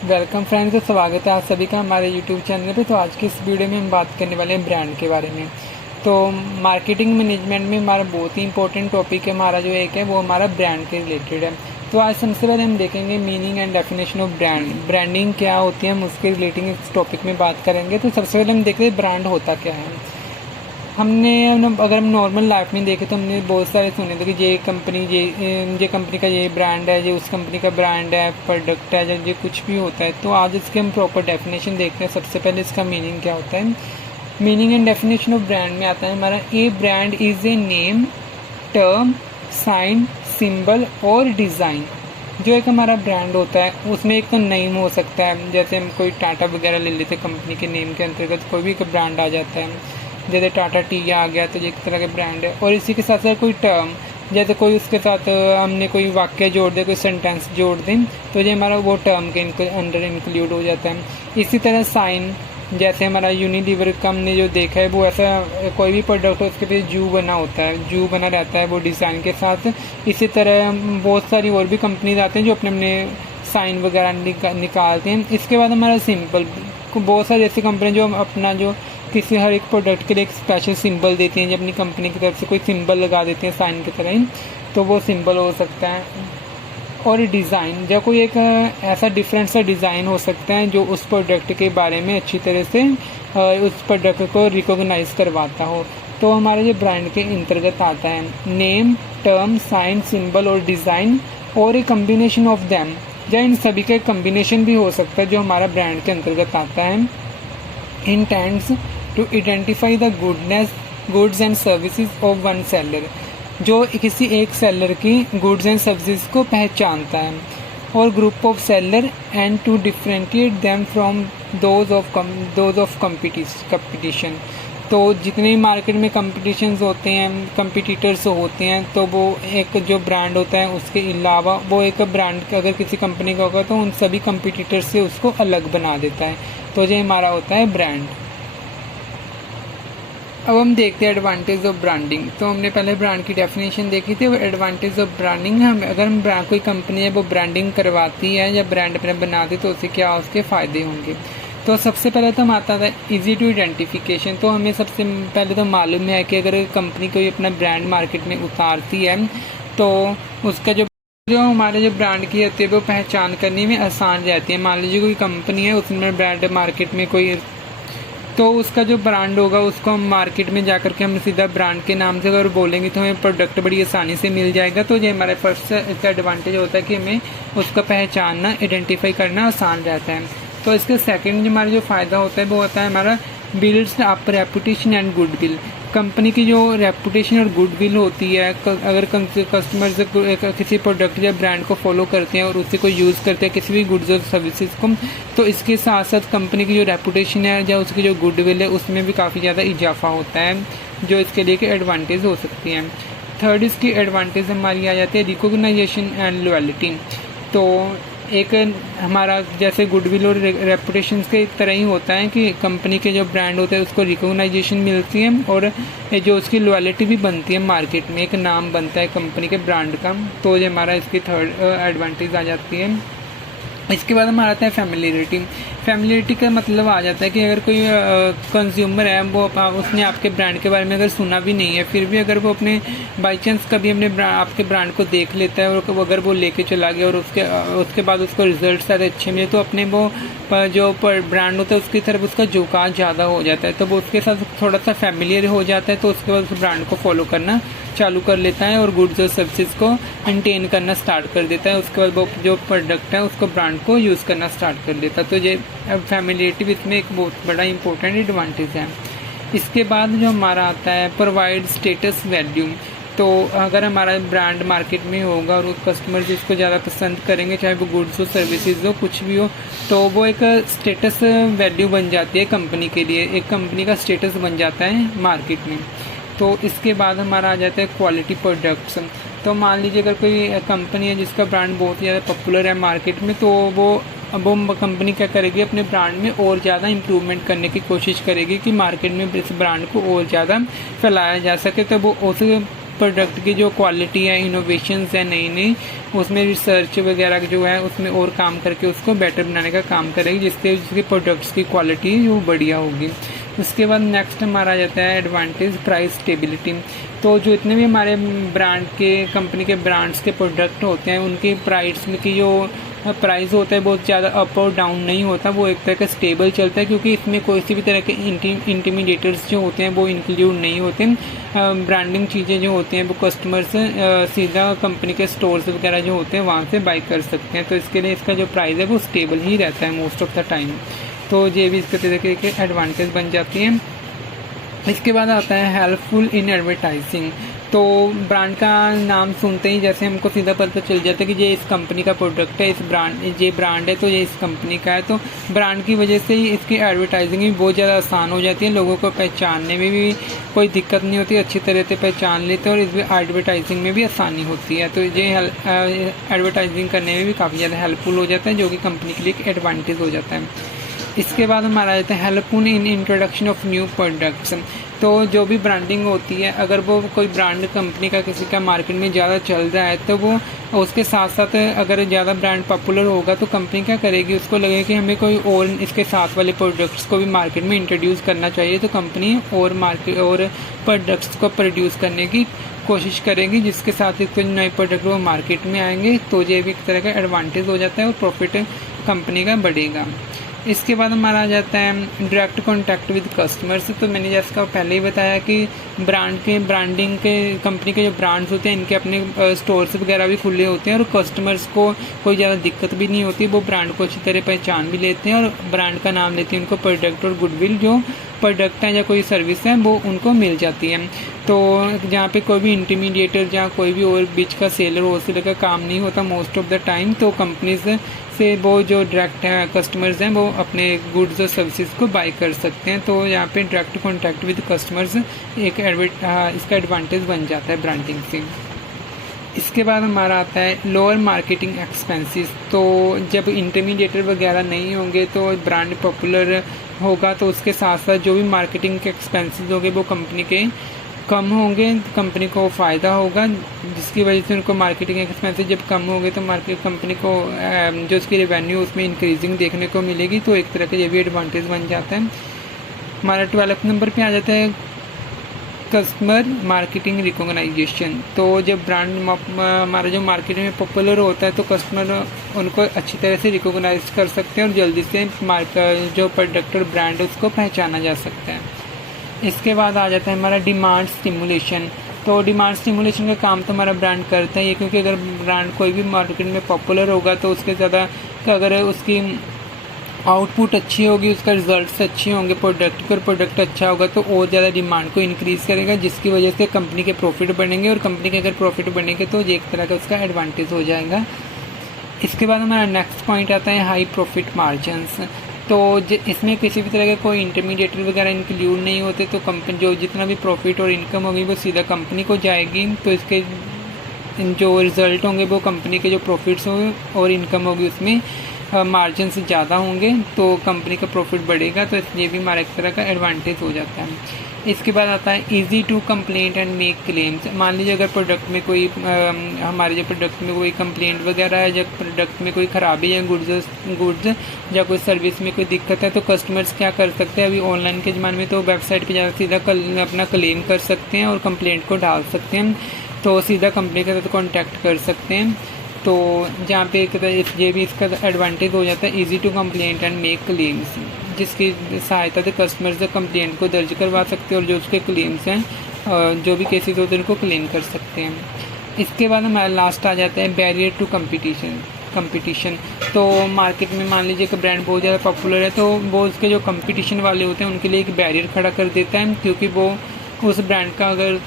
Welcome friends, तो स्वागत है आप सभी का हमारे यूट्यूब चैनल पे। तो आज की इस वीडियो में हम बात करने वाले हैं ब्रांड के बारे में। तो मार्केटिंग मैनेजमेंट में हमारा बहुत ही इंपॉर्टेंट टॉपिक है, हमारा जो एक है वो हमारा ब्रांड के रिलेटेड है। तो आज सबसे पहले हम देखेंगे meaning and definition of brand. Branding क्या होती है, हम उसके रिलेटिंग इस टॉपिक में बात करेंगे। तो सबसे पहले हम देखते हैं ब्रांड होता क्या है। अगर हम नॉर्मल लाइफ में देखें तो हमने बहुत सारे सुने थे कि ये कंपनी का ये ब्रांड है, ये उस कंपनी का ब्रांड है, प्रोडक्ट है, ये कुछ भी होता है। तो आज इसके हम प्रॉपर डेफिनेशन देखते हैं। सबसे पहले इसका मीनिंग क्या होता है। Meaning and definition of brand में आता है हमारा a brand is a name, term, sign, symbol और डिज़ाइन। जो एक हमारा ब्रांड होता है उसमें एक तो नेम हो सकता है, जैसे हम कोई टाटा वगैरह ले लेते हैं, कंपनी के नेम के अंतर्गत कोई भी ब्रांड आ जाता है। जैसे टाटा टी आ गया तो ये एक तरह का ब्रांड है। और इसी के साथ साथ कोई टर्म, जैसे कोई उसके साथ हमने कोई वाक्य जोड़ दे, कोई सेंटेंस जोड़ दें, तो ये हमारा वो टर्म के अंडर इंक्लूड हो जाता है। इसी तरह साइन, जैसे हमारा यूनिलीवर का हमने जो देखा है वो ऐसा कोई भी प्रोडक्ट हो उसके पीछे जू बना होता है, जू बना रहता है वो डिज़ाइन के साथ। इसी तरह बहुत सारी और भी कंपनीज आते हैं जो अपने अपने साइन वगैरह निकालते हैं। इसके बाद हमारा सिंबल, बहुत सारी ऐसी कंपनी जो अपना जो किसी हर एक प्रोडक्ट के लिए एक स्पेशल सिंबल देती हैं, जब अपनी कंपनी की तरफ से कोई सिंबल लगा देते हैं साइन की तरह ही, तो वो सिंबल हो सकता है। और डिज़ाइन, जब कोई एक ऐसा डिफरेंट सा डिज़ाइन हो सकता है जो उस प्रोडक्ट के बारे में अच्छी तरह से उस प्रोडक्ट को रिकॉग्नाइज करवाता हो, तो हमारे जो ब्रांड के अंतर्गत आता है। नेम, टर्म, साइन, सिंबल और डिज़ाइन और ए कम्बिनेशन ऑफ दैम, या इन सभी का एक कम्बिनेशन भी हो सकता है जो हमारा ब्रांड के अंतर्गत आता है। Intends to identify the goods and services of one seller, जो किसी एक सेलर की गुड्स एंड सर्विसेज को पहचानता है। और group of seller and to differentiate them from those of competition. तो जितने मार्केट में कंपटीशंस होते हैं, कंपटीटर्स होते हैं, तो वो एक जो ब्रांड होता है उसके अलावा वो एक ब्रांड अगर किसी कंपनी का होगा तो उन सभी कंपटीटर्स से उसको अलग बना देता है। तो ये हमारा होता है ब्रांड। अब हम देखते हैं एडवांटेज ऑफ ब्रांडिंग। तो हमने पहले ब्रांड की डेफिनेशन देखी थी। वो एडवांटेज ऑफ ब्रांडिंग, अगर हम कोई कंपनी है वो ब्रांडिंग करवाती है या ब्रांड अपना बनाती है तो उससे क्या उसके फ़ायदे होंगे। तो सबसे पहले तो हम आता था इजी टू आइडेंटिफिकेशन। तो हमें सबसे पहले तो मालूम है कि अगर कंपनी कोई अपना ब्रांड मार्केट में उतारती है तो उसका जो हमारे जो ब्रांड की होती है वो पहचान करने में आसान रहती है। मान लीजिए कोई कंपनी है, उसमें ब्रांड मार्केट में कोई, तो उसका जो ब्रांड होगा उसको हम मार्केट में जाकर के हम सीधा ब्रांड के नाम से अगर बोलेंगे तो हमें प्रोडक्ट बड़ी आसानी से मिल जाएगा। तो ये हमारे फर्स्ट इसका एडवांटेज होता है कि हमें उसका पहचानना, आइडेंटिफाई करना आसान रहता है। तो इसके सेकंड हमारा जो फ़ायदा होता है वो होता है हमारा builds up reputation and goodwill. Company की जो रेपुटेशन और गुडविल होती है, अगर कस्टमर्स किसी प्रोडक्ट या ब्रांड को फॉलो करते हैं और उसी को यूज़ करते हैं किसी भी गुड्स और सर्विसेज को, तो इसके साथ साथ कंपनी की जो रेपुटेशन है या उसकी जो गुडविल है उसमें भी काफ़ी ज़्यादा इजाफा होता है, जो इसके लिए एडवांटेज हो सकती है। थर्ड इसकी एडवांटेज हमारी आ जाती है रिकॉग्नाइजेशन एंड लॉयल्टी। तो एक हमारा जैसे गुडविल और रेपुटेशन के तरह ही होता है कि कंपनी के जो ब्रांड होते हैं उसको रिकॉग्नाइजेशन मिलती है और जो उसकी लॉयल्टी भी बनती है, मार्केट में एक नाम बनता है कंपनी के ब्रांड का। तो ये हमारा इसकी थर्ड एडवांटेज आ जाती है। इसके बाद हमारा आता है फैमिलियरिटी। फैमिलियरिटी का मतलब आ जाता है कि अगर कोई कंज्यूमर है वो उसने आपके ब्रांड के बारे में अगर सुना भी नहीं है, फिर भी अगर वो अपने बाई चांस कभी अपने आपके ब्रांड को देख लेता है और अगर वो लेके चला गया और उसके बाद उसको रिजल्ट सारे अच्छे मिले, तो अपने वो जो ब्रांड होता है उसकी तरफ उसका झुकाव ज़्यादा हो जाता है। तो वो उसके साथ थोड़ा सा फैमिलियर हो जाता है, तो उसके बाद उस ब्रांड को फॉलो करना चालू कर लेता है और गुड्स और सर्विसेज को मेंटेन करना स्टार्ट कर देता है। उसके बाद वो जो प्रोडक्ट है उसको ब्रांड को यूज़ करना स्टार्ट कर देता है। तो ये फैमिलियरिटी इसमें एक बहुत बड़ा इंपॉर्टेंट एडवांटेज है। इसके बाद जो हमारा आता है प्रोवाइड स्टेटस वैल्यू। तो अगर हमारा ब्रांड मार्केट में होगा और कस्टमर जिसको ज़्यादा पसंद करेंगे, चाहे वो गुड्स हो, सर्विसेज हो, कुछ भी हो, तो वो एक स्टेटस वैल्यू बन जाती है कंपनी के लिए, एक कंपनी का स्टेटस बन जाता है मार्केट में। तो इसके बाद हमारा आ जाता है क्वालिटी प्रोडक्ट्स। तो मान लीजिए अगर कोई कंपनी है जिसका ब्रांड बहुत ज़्यादा पॉपुलर है मार्केट में, तो वो कंपनी क्या करेगी, अपने ब्रांड में और ज़्यादा इम्प्रूवमेंट करने की कोशिश करेगी कि मार्केट में इस ब्रांड को और ज़्यादा फैलाया जा सके। तो वो उस प्रोडक्ट की जो क्वालिटी है, इनोवेशंस है नई नई, उसमें रिसर्च वगैरह जो है उसमें और काम करके उसको बेटर बनाने का काम करेगी, जिससे उसके प्रोडक्ट्स की क्वालिटी वो बढ़िया होगी। उसके बाद नेक्स्ट हमारा आ जाता है एडवांटेज प्राइस स्टेबिलिटी। तो जो इतने भी हमारे ब्रांड के कंपनी के ब्रांड्स के प्रोडक्ट होते हैं उनकी प्राइस की जो प्राइस होता है बहुत ज़्यादा अप और डाउन नहीं होता, वो एक तरह का स्टेबल चलता है, क्योंकि इसमें कोई सी भी तरह के इंटीमीडिएटर्स जो होते हैं वो इंक्लूड नहीं होते। ब्रांडिंग चीज़ें जो होती हैं वो कस्टमर्स सीधा कंपनी के स्टोर्स वगैरह जो होते हैं वहाँ से बाई कर सकते हैं, तो इसके लिए इसका जो प्राइस है वो स्टेबल ही रहता है मोस्ट ऑफ द टाइम। तो ये भी इसके तरीके के एडवांटेज बन जाती हैं। इसके बाद आता है हेल्पफुल इन एडवर्टाइजिंग। तो ब्रांड का नाम सुनते ही जैसे हमको सीधा पता चल जाता है कि ये इस कंपनी का प्रोडक्ट है, ये ब्रांड है तो ये इस कंपनी का है। तो ब्रांड की वजह से ही इसकी एडवर्टाइजिंग भी बहुत ज़्यादा आसान हो जाती है, लोगों को पहचानने में भी कोई दिक्कत नहीं होती, अच्छी तरह से पहचान लेते हैं और इसमें एडवर्टाइजिंग में भी आसानी होती है। तो ये एडवर्टाइजिंग करने में भी काफ़ी ज़्यादा हेल्पफुल हो जाता है, जो कि कंपनी के लिए एक एडवांटेज हो जाता है। इसके बाद हमारा आता है helpful in introduction of new products. तो जो भी ब्रांडिंग होती है, अगर वो कोई ब्रांड कंपनी का किसी का मार्केट में ज़्यादा चल रहा है तो वो उसके साथ साथ अगर ज़्यादा ब्रांड पॉपुलर होगा तो कंपनी क्या करेगी, उसको लगेगा कि हमें कोई और इसके साथ वाले प्रोडक्ट्स को भी मार्केट में इंट्रोड्यूस करना चाहिए, तो कंपनी और प्रोडक्ट्स को प्रोड्यूस करने की कोशिश करेगी, जिसके साथ कुछ नए प्रोडक्ट वो मार्केट में आएंगे। तो ये भी एक तरह का एडवांटेज हो जाता है और प्रॉफिट कंपनी का बढ़ेगा। इसके बाद हमारा आ जाता है डायरेक्ट कॉन्टैक्ट विद कस्टमर्स। तो मैंने जैसा पहले ही बताया कि ब्रांडिंग के कंपनी के जो ब्रांड्स होते हैं इनके अपने स्टोर्स वगैरह भी खुले होते हैं और कस्टमर्स को कोई ज़्यादा दिक्कत भी नहीं होती, वो ब्रांड को अच्छी तरह पहचान भी लेते हैं और ब्रांड का नाम लेते हैं, उनको प्रोडक्ट और गुडविल जो प्रोडक्ट है या कोई सर्विस है वो उनको मिल जाती है। तो जहाँ पे कोई भी इंटरमीडिएटर या कोई भी और बीच का सेलर होलसेलर का काम नहीं होता मोस्ट ऑफ द टाइम, तो कंपनीज से वो जो डायरेक्ट कस्टमर्स हैं वो अपने गुड्स और सर्विसेज को बाई कर सकते हैं। तो यहाँ पे डायरेक्ट कॉन्टैक्ट विद कस्टमर्स एक इसका एडवांटेज बन जाता है ब्रांडिंग से। इसके बाद हमारा आता है लोअर मार्केटिंग एक्सपेंसेस। तो जब इंटरमीडिएटर वगैरह नहीं होंगे तो ब्रांड पॉपुलर होगा, तो उसके साथ साथ जो भी मार्केटिंग के एक्सपेंसेस होंगे वो कंपनी के कम होंगे, कंपनी को फ़ायदा होगा, जिसकी वजह से उनको मार्केटिंग एक्सपेंसेस जब कम होंगे तो कंपनी को जो उसकी रेवेन्यू उसमें इंक्रीजिंग देखने को मिलेगी। तो एक तरह का ये भी एडवांटेज बन जाता है। हमारा 12 नंबर पे आ जाता है कस्टमर मार्केटिंग रिकॉग्नाइजेशन। तो जब ब्रांड हमारा जो मार्केट में पॉपुलर होता है तो कस्टमर उनको अच्छी तरह से रिकॉग्नाइज कर सकते हैं और जल्दी से जो प्रोडक्ट और ब्रांड उसको पहचाना जा सकता है। इसके बाद आ जाता है हमारा डिमांड स्टिमुलेशन। तो डिमांड स्टिमुलेशन का काम तो हमारा ब्रांड करता ही है, क्योंकि अगर ब्रांड कोई भी मार्केट में पॉपुलर होगा तो उसके ज़्यादा अगर उसकी आउटपुट अच्छी होगी, उसका रिजल्ट्स अच्छे होंगे प्रोडक्ट के और प्रोडक्ट अच्छा होगा तो और ज़्यादा डिमांड को इंक्रीज़ करेगा, जिसकी वजह से कंपनी के प्रॉफिट बढ़ेंगे और कंपनी के अगर प्रॉफिट बढ़ेंगे तो ये एक तरह का उसका एडवांटेज हो जाएगा। इसके बाद हमारा नेक्स्ट पॉइंट आता है हाई प्रॉफिट मार्जिन्स। तो इसमें किसी भी तरह के कोई इंटरमीडिएटर वगैरह इंक्लूड नहीं होते, तो कंपनी जो जितना भी प्रॉफिट और इनकम होगी वो सीधा कंपनी को जाएगी। तो इसके जो रिज़ल्ट होंगे वो कंपनी के जो प्रॉफिट्स होंगे और इनकम होगी उसमें मार्जिन से ज़्यादा होंगे, तो कंपनी का प्रॉफिट बढ़ेगा। तो ये भी हमारा एक तरह का एडवांटेज हो जाता है। इसके बाद आता है easy to complaint and make claims. मान लीजिए अगर प्रोडक्ट में कोई हमारे जो प्रोडक्ट में कोई कंप्लेंट वगैरह है, जब प्रोडक्ट में कोई ख़राबी है, गुड्स या कोई सर्विस में कोई दिक्कत है, तो कस्टमर्स क्या कर सकते हैं, अभी ऑनलाइन के ज़माने में तो वेबसाइट पर जाकर सीधा अपना क्लेम कर सकते हैं और कंप्लेंट को डाल सकते हैं, तो सीधा कंपनी के साथ कॉन्टैक्ट कर सकते हैं। तो जहाँ पे ये भी इसका एडवांटेज हो जाता है easy to complaint and make claims, जिसकी सहायता से कस्टमर से कंप्लेंट को दर्ज करवा सकते हैं और जो उसके क्लेम्स हैं जो भी केसेस होते हैं उनको क्लेम कर सकते हैं। इसके बाद हमारा लास्ट आ जाता है बैरियर टू कंपटीशन। तो मार्केट में मान लीजिए कि ब्रांड बहुत ज़्यादा पॉपुलर है तो वो उसके जो कंपटीशन वाले होते हैं उनके लिए एक बैरियर खड़ा कर देता है, क्योंकि वो उस ब्रांड का अगर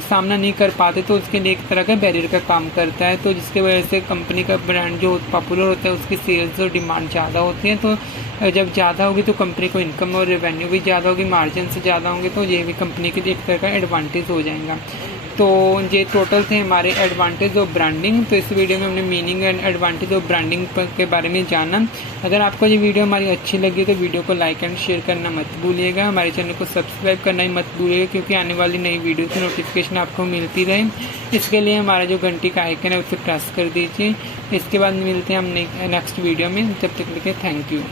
सामना नहीं कर पाते तो उसके लिए एक तरह का बैरियर का काम करता है। तो जिसकी वजह से कंपनी का ब्रांड जो पॉपुलर होता है उसकी सेल्स और डिमांड ज़्यादा होती है, तो जब ज़्यादा होगी तो कंपनी को इनकम और रेवेन्यू भी ज़्यादा होगी, मार्जिन से ज़्यादा होंगे, तो ये भी कंपनी के लिए एक तरह का एडवांटेज हो जाएगा। तो ये टोटल थे हमारे एडवांटेज ऑफ ब्रांडिंग। तो इस वीडियो में हमने meaning and advantage of branding के बारे में जाना। अगर आपको ये वीडियो हमारी अच्छी लगी तो वीडियो को लाइक एंड शेयर करना मत भूलिएगा। हमारे चैनल को सब्सक्राइब करना ही मत भूलिएगा, क्योंकि आने वाली नई वीडियो की नोटिफिकेशन आपको मिलती रहे। इसके लिए हमारा जो घंटी का आइकन है उसे प्रेस कर दीजिए। इसके बाद मिलते हैं हम नेक्स्ट वीडियो में। जब तक के लिए थैंक यू।